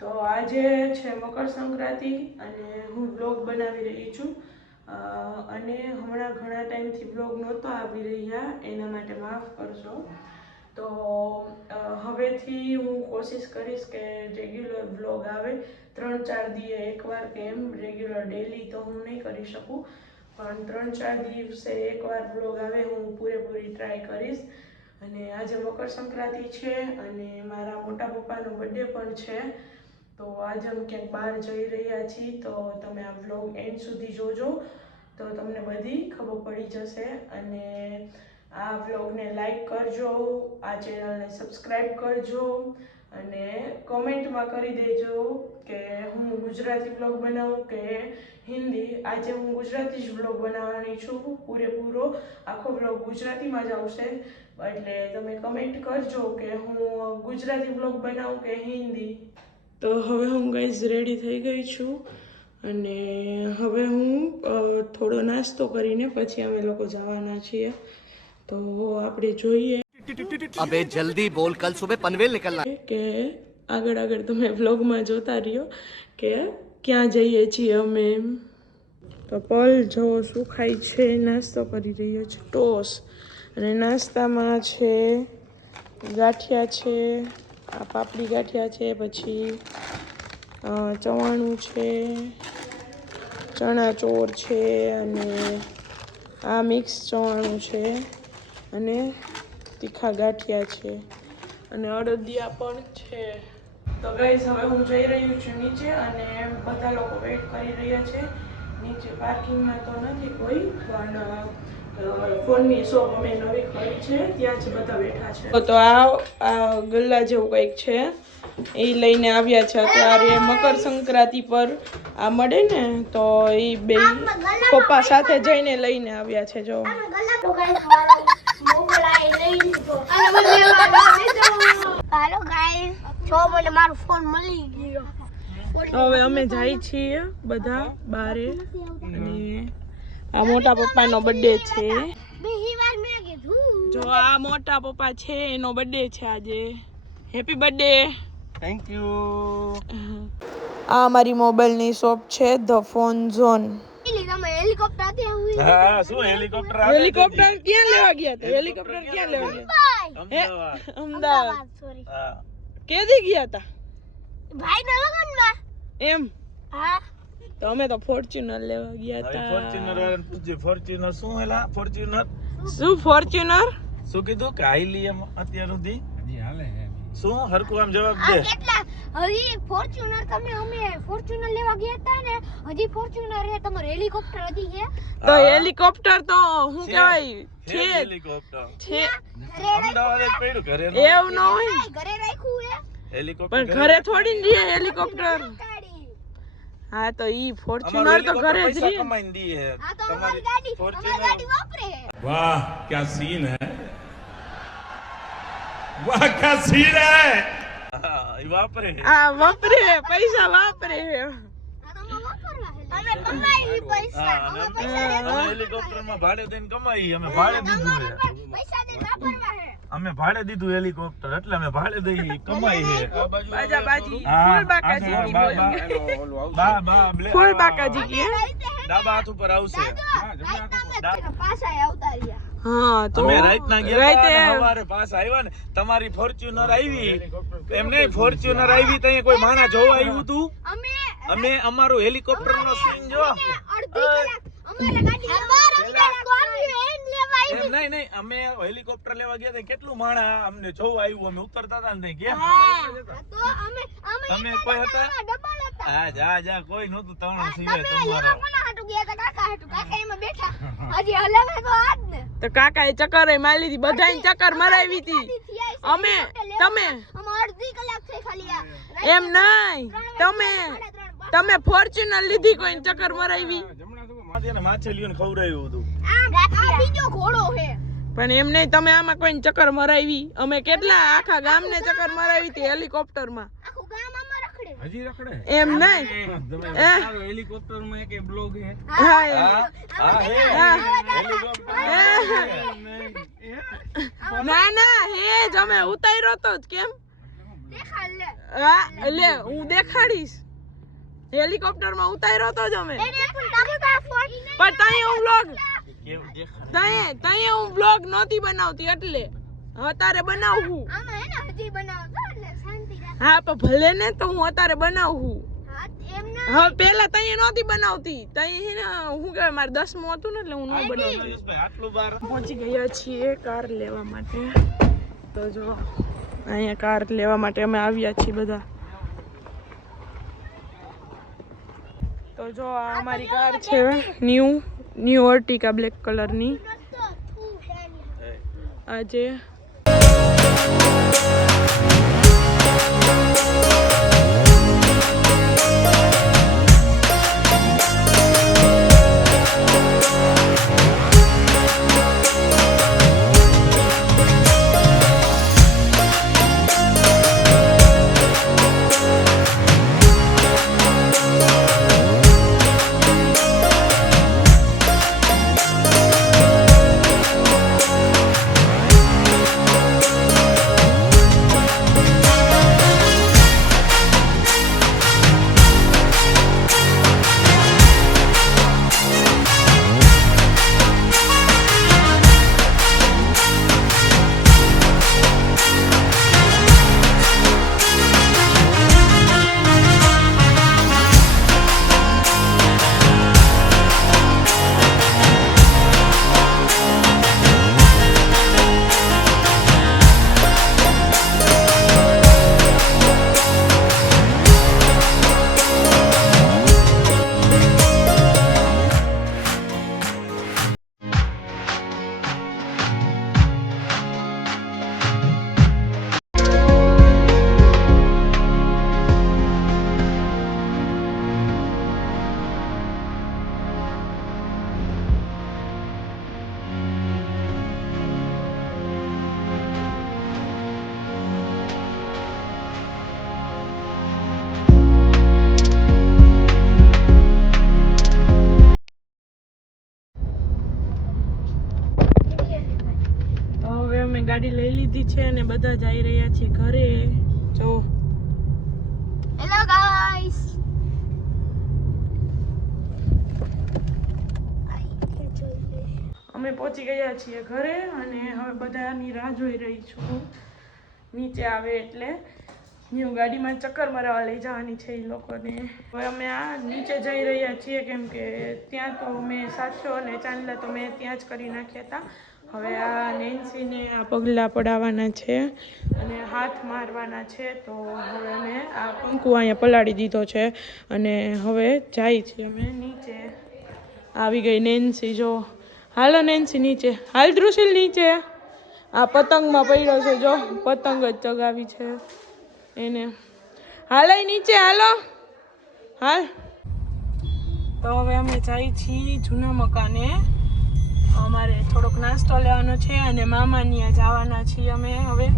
તો આજે છે મકર સંક્રાંતિ અને હું બ્લોગ બનાવી રહી છું અને હમણાં ઘણા ટાઈમથી બ્લોગ નહોતો આવી રહ્યા એના માટે માફ કરશો. તો હવેથી હું કોશિશ કરીશ કે રેગ્યુલર બ્લોગ આવે 3-4 દિવસે એકવાર કે એમ. રેગ્યુલર ડેલી તો હું નહીં કરી શકું, પણ 3-4 દિવસે એકવાર બ્લોગ આવે હું પૂરેપૂરી ટ્રાય કરીશ. અને આજે મકર સંક્રાંતિ છે અને મારા મોટા પપ્પાનો બર્થડે પણ છે. તો આજે અમે ક્યાંક બહાર જઈ રહ્યા છીએ, તો તમે આ બ્લોગ એન્ડ સુધી જોજો તો તમને બધી ખબર પડી જશે. અને આ બ્લોગને લાઈક કરજો, આ ચેનલને સબસ્ક્રાઈબ કરજો અને કોમેન્ટમાં કરી દેજો કે હું ગુજરાતી બ્લોગ બનાવું કે હિન્દી. આજે હું ગુજરાતી જ બ્લોગ બનાવવાની છું, પૂરેપૂરો આખો બ્લોગ ગુજરાતીમાં જ આવશે. એટલે તમે કમેન્ટ કરજો કે હું ગુજરાતી બ્લોગ બનાવું કે હિન્દી. તો હવે હું ગાઈઝ રેડી થઈ ગઈ છું અને હવે હું થોડો નાસ્તો કરીને પછી અમે લોકો જવાના છીએ. તો આપણે જોઈએ अबे जल्दी बोल, कल सुबह पनवेल निकलना કે આગળ તમે વ્લોગમાં જોતા રહ્યો કે ક્યાં જઈએ છીએ અમે. તો પલ જો શું ખાય છે, નાસ્તો કરી રહ્યો છે ટોસ, અને નાસ્તામાં છે ગાંઠિયા છે, આ પાપડી ગાંઠિયા છે, પછી ચવાણું છે, ચણા ચોર છે, અને આ મિક્સ ચવાણું છે, અને તીખા ગાંઠિયા છે, અને અડદિયા પણ છે. તો ગાઈઝ હવે હું જઈ રહ્યું છું નીચે અને બધા લોકો વેઇટ કરી રહ્યા છે નીચે. પાર્કિંગમાં તો નથી કોઈ, પણ ફોનની શોપ અમે નવી ખોલી છે ત્યાં જ બધા બેઠા છે. તો આ ગલ્લા જેવું કંઈક છે, એ લઈને આવ્યા છે અત્યારે. મકર સંક્રાંતિ પર આ મળે ને, તો એ બે પપ્પા સાથે જઈને લઈને આવ્યા છે. જો હાલો ગાઈસ, જો મને મારો ફોન મળી ગયો. તો હવે અમે જાય છીએ બધા બારે, અને આ મોટા પપ્પાનો બર્થડે છે. જો આ મોટા પપ્પા છે, એનો બર્થડે છે આજે. Happy birthday. Thank you. આ અમારી મોબાઈલની શોપ છે, the phone zone. Helicopter helicopter ક્યાં લેવા ગયા હતા? હેલિકોપ્ટર ક્યાં લેવા ગયા? અમદાવાદ. સોરી, કેદી ગયા હતા ભાઈ ના લગનમાં. એમ? હા, તો અમે તો ફોર્ચ્યુનર લેવા ગયા હતા. ફોર્ચ્યુનર શું હેલા? ફોર્ચ્યુનર શું ફોર્ચ્યુનર શું કીધું કે હાઈલી એમ અત્યાર સુધી શું હરકું આમ જવાબ દે. કેટલા હજી ફોર્ચ્યુનર અમે ફોર્ચ્યુનર લેવા ગયા હતા ને, હજી ફોર્ચ્યુનર હે. તમારે હેલિકોપ્ટર હજી છે? તો હેલિકોપ્ટર તો શું કહેવાય છે હેલિકોપ્ટર છે, અમદાવાદ જ પડ્યું, ઘરે એવું ન હોય. ઘરે રાખ્યું હે, હેલિકોપ્ટર પણ ઘરે થોડી ને રહે હેલિકોપ્ટર. હા તો ઈ ફોર્ચ્યુનર તો ઘરે જ રહે. કમાઈને દી હે હા તો અમારી ગાડી વાપરે હે. वाह क्या सीन है, वाह क्या सीन है. હા ઈ વાપરે. આ વાપરે, પૈસા વાપરે. અમે કમાઈ પૈસા, અમે પૈસા અમે હેલિકોપ્ટર માં ભાડે દઈને કમાઈ. અમે ભાડે દીધું હે, પૈસા દે વાપરવા હે. અમે ભાડે દીધું હેલિકોપ્ટર, એટલે અમે ભાડે દઈ કમાઈ હે. બાજા બાજી હા, ફૂલ બાકાજી કી બોલ. બા બા ફૂલ બાકાજી કી. ડાબા હાથ ઉપર આવશે. પાછા આવતા રહ્યા. હા તો અમે રાત ના ગયા રાતે હતા, સવારે પાસ આવ્યા ને. તમારી ફોર્ચ્યુનર આવી, એમ નહીં ફોર્ચ્યુનર આવી તો કોઈ માણા જોવા આવ્યું હતું. અમે અમારું હેલિકોપ્ટર નો સીન જો. એમ નહીં અમે હેલિકોપ્ટર લેવા ગયા હતા, કેટલું માણા અમને જોવા આવ્યું. અમે ઉતરતા હતા ને કેમ તમે કોઈ હતા? હા જા જા કોઈ નહોતું. ત્રણ સિવાય તમારા તો કાકા એ ચક્કર મારી લીધી, બધાને ચક્કર મરાવી હતી. અમે તમે એમ નહીં, તમે ફોર્ચ્યુનર લીધી, કોઈ ચક્કર મરાવી. માછલીઓને ખવડાવ્યું હતું. બીજો ઘોડો હે, પણ એમ નહીં, તમે આમાં કોઈ ચક્કર મરાવી. અમે કેટલા આખા ગામને ચક્કર મરાવી હતી હેલિકોપ્ટર માં. આખું ગામ આમાં રખડે. હજી રખડે એમ નહીં. હેલિકોપ્ટર માં એક બ્લોગ હે. હા હા હે હા. હેલિકોપ્ટર ના ના હે જ અમે ઉતાર્યો તો જ. કેમ દેખાડ લે. હા લે હું દેખાડીશ. હેલિકોપ્ટરમાં ઉતાર્યો તો જ અમે. એને પણ તારું તા ફોન પણ તઈએ હું બ્લોગ કેવું દેખાડે? તઈએ હું બ્લોગ નહોતી બનાવતી એટલે અત્યારે બનાવું. આમાં હે ને હજી બનાવતો એટલે શાંતિ રાખ. હા પણ ભલે ને તો હું અત્યારે બનાવું. હા એમ ના હવે પેલા તઈએ નહોતી બનાવતી. તઈએ હે ને હું કે મારે 10મું હતું ને એટલે હું ન બનાવતી. જયેશભાઈ, આટલું બાર પહોંચી ગયા છીએ કાર લેવા માટે. તો જો અહીંયા કાર લેવા માટે અમે આવ્યા છીએ બધા. તો જો આ અમારી કાર છે ન્યુ અર્ટિકા બ્લેક કલરની. તો તું ડાની. આજે ગાડી લઈ લીધી છે અને બધા જઈ રહ્યા છીએ ઘરે. જો હેલો ગાઈસ. અમે પહોંચી ગયા છીએ ઘરે અને હવે બધાની રાહ જોઈ રહી છું નીચે આવે એટલે. હું ગાડીમાં ચક્કર મારવા લઈ જવાની છે એ લોકોને. હવે અમે આ નીચે જઈ રહ્યા છીએ કેમ કે ત્યાં તો મેં સાચો અને ચાંદલા તો મેં ત્યાં જ કરી નાખ્યા હતા. હવે આ નેન્સીને આ પગલાં પડાવવાના છે અને હાથ મારવાના છે. તો હવે અમે આ કંકુ અહીંયા પલાળી દીધો છે અને હવે જાય છે અમે નીચે. આવી ગઈ નેન્સી. જો હાલો નેન્સી નીચે હાલ. ધ્રુશીલ નીચે. આ પતંગમાં પડ્યો છે જો પતંગ જ ચગાવી છે એને. હાલો નીચે હાલો હાલ. તો હવે અમે જઈએ છીએ જૂના મકાને. અમારે થોડોક નાસ્તો લેવાનો છે અને મામાની ત્યાં જવાના છીએ અમે હવે.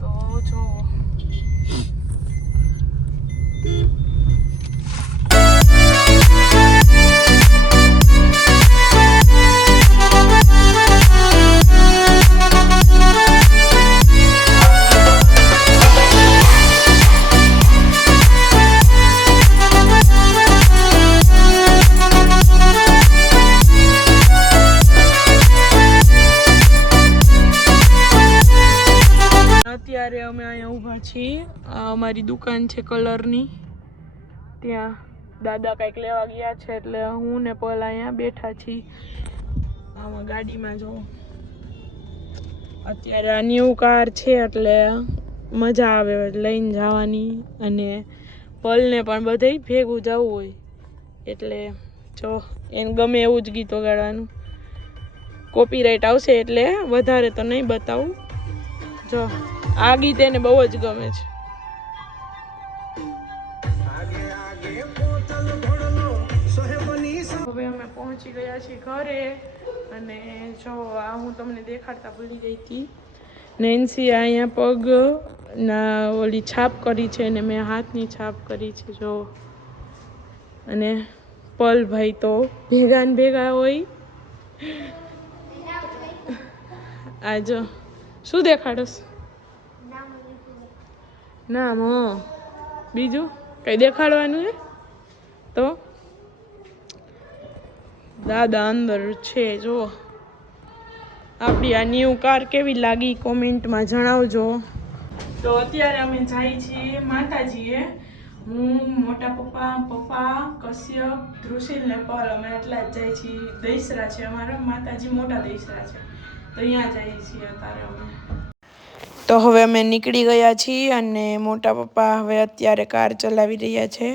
તો જો અત્યારે અમે અહીંયા ઊભા છીએ. આ અમારી દુકાન છે કલરની. ત્યાં દાદા કંઈક લેવા ગયા છે એટલે હું ને પલ અહીંયા બેઠા છીએ આમાં ગાડીમાં. જો અત્યારે આ ન્યૂ કાર છે એટલે મજા આવે લઈને જવાની અને પલને પણ બધે ભેગું જવું હોય એટલે જો એને ગમે એવું જ ગીતો ગાવાનું. કોપીરાઇટ આવશે એટલે વધારે તો નહીં બતાવું. જો આ ગીત એને બહુ જ ગમે છે. હવે અમે પહોંચી ગયા છીએ ઘરે અને જો આ હું તમને દેખાડતા ભૂલી ગઈ હતી. નેન્સી અહીંયા પગ ના ઓલી છાપ કરી છે અને મેં હાથની છાપ કરી છે જો. અને પલભાઈ તો ભેગા ને ભેગા હોય. આ જો શું દેખાડસ? નામ બીજું કઈ દેખાડવાનું છે તો દાદા અંદર છે જો. આપણી આ ન્યૂ કાર કેવી લાગી કોમેન્ટમાં જણાવજો. તો અત્યારે અમે જઈએ છીએ માતાજીએ. હું, મોટા પપ્પા, કશ્યપ, ધ્રુશીલ ને પલ અમે એટલા જ જાય છીએ. દહીસરા છે અમારા માતાજી, મોટા દહીસરા છે તો અહીંયા જઈએ છીએ અત્યારે અમે. તો હવે અમે નીકળી ગયા છીએ અને મોટા પપ્પા હવે અત્યારે કાર ચલાવી રહ્યા છે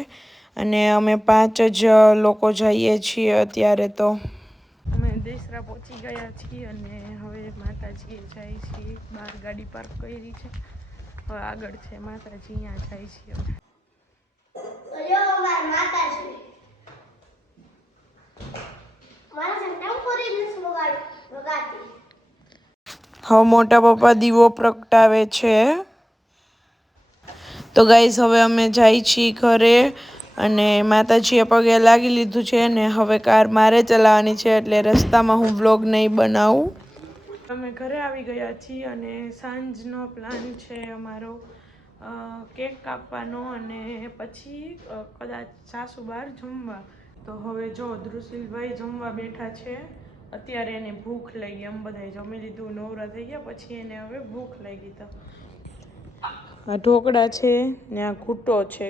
અને અમે 5 જ લોકો જઈએ છીએ અત્યારે. તો અમે દહીસરા પહોંચી ગયા છીએ અને હવે માતાજીએ જાય છીએ. બહાર ગાડી પાર્ક કરી છે. હવે આગળ છે માતાજી, અહીંયા જાય છીએ અમે. હવે મોટા પપ્પા દીવો પ્રગટાવે છે. તો ગાઈઝ હવે અમે જાય છીએ ઘરે અને માતાજીએ પગે લાગી લીધું છે ને હવે કાર મારે ચલાવવાની છે એટલે રસ્તામાં હું વ્લોગ નહીં બનાવું. અમે ઘરે આવી ગયા છીએ અને સાંજનો પ્લાન છે અમારો કેક કાપવાનો અને પછી કદાચ સાસુ બહાર જમવા. તો હવે જો ધ્રુશીલભાઈ જમવા બેઠા છે. અત્યારે એને ભૂખ લાગી. એમ બધાએ જમી લીધું, નવરા થઈ ગયા પછી એને હવે ભૂખ લાગી. તો આ ઢોકળા છે ને આ ઘૂંટો છે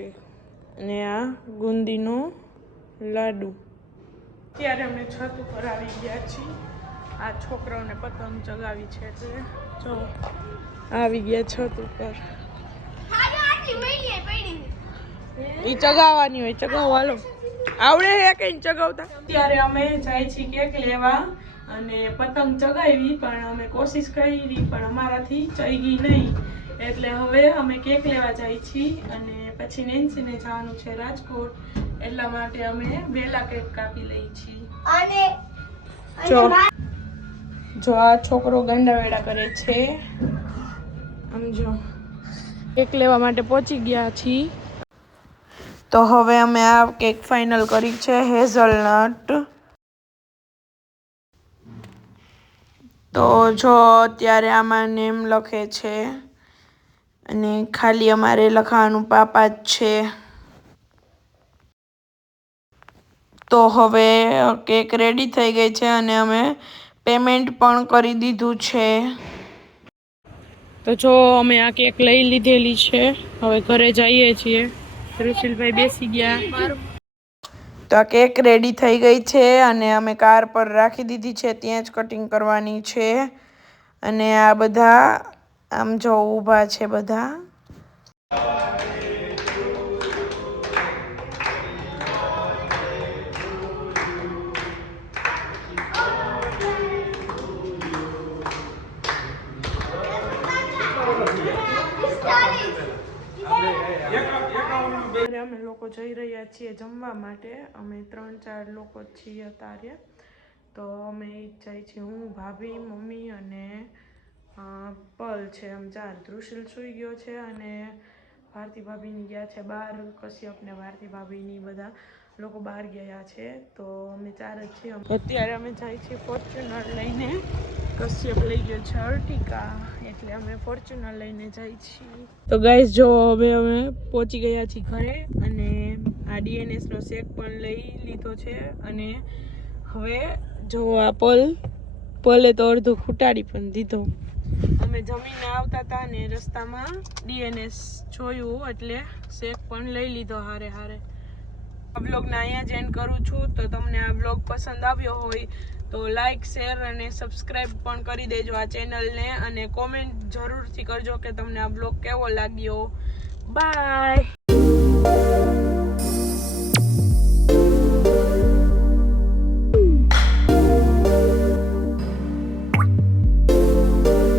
અને આ ગુંદીનો લાડુ. અત્યારે અમે છત ઉપર આવી ગયા છીએ. આ છોકરાઓને પતંગ ચગાવી છે એટલે જો આવી ગયા છત ઉપર. ઈ ચગાવવાની હોય, ચગાવવાલો આવડે છે કઈ ચગાવતા. અત્યારે અમે જાય છીએ કેક લેવા અને પતંગ ચગાવી પણ અમે કોશિશ કરી પણ અમારાથી ચગી નહીં એટલે હવે અમે કેક લેવા જાય છીએ અને પછી નેન્સીને જવાનું છે રાજકોટ એટલા માટે અમે વહેલા કેક કાપી લઈ છીએ. જો આ છોકરો ગાંડા વેડા કરે છે. આમ જો કેક લેવા માટે પહોંચી ગયા છીએ. તો હવે અમે આ કેક ફાઇનલ કરી છે હેઝલનટ. તો જો અત્યારે આમાં નેમ લખે છે અને ખાલી અમારે લખવાનું પાપા જ છે. તો હવે કેક રેડી થઈ ગઈ છે અને અમે પેમેન્ટ પણ કરી દીધું છે. તો જો અમે આ કેક લઈ લીધેલી છે. હવે ઘરે જઈએ છીએ. ધ્રુશીલભાઈ બેસી ગયા. તો આ કેક રેડી થઈ ગઈ છે અને અમે કાર પર રાખી દીધી છે. ત્યાં જ કટિંગ કરવાની છે અને આ બધા આમ જો ઊભા છે બધા. અમે લોકો જઈ રહ્યા છીએ જમવા માટે. અમે 3-4 લોકો છીએ અત્યારે. તો અમે જાય છીએ હું, ભાભી, મમ્મી અને પલ છે. આમ 4. ધ્રુશીલ સૂઈ ગયો છે અને ભારતી ભાભીની ગયા છે બહાર. કશ્યપ ને ભારતી ભાભીની બધા લોકો બહાર ગયા છે. તો અમે 4 જ છીએ. અત્યારે અમે જાય છીએ ફોર્ચ્યુનર લઈને. કશ્યપ લઈ ગયો છે અર્ટિકા એટલે અમે ફોર્ચ્યુનર લઈને જાય છીએ. તો ગાઈઝ જો હવે અમે પહોંચી ગયા છીએ ઘરે અને આ DNS નો શેક પણ લઈ લીધો છે અને હવે જો આ પલે તો અડધો ખૂટાડી પણ દીધો. અમે જમીને આવતા હતા ને રસ્તામાં DNS જોયું એટલે શેક પણ લઈ લીધો હારે. આ બ્લોગને અહીંયા જ એન્ડ કરું છું. તો તમને આ બ્લોગ પસંદ આવ્યો હોય તો લાઈક, શેર અને સબસ્ક્રાઈબ પણ કરી દેજો આ ચેનલને અને કોમેન્ટ જરૂરથી કરજો કે તમને આ બ્લોગ કેવો લાગ્યો. બાય.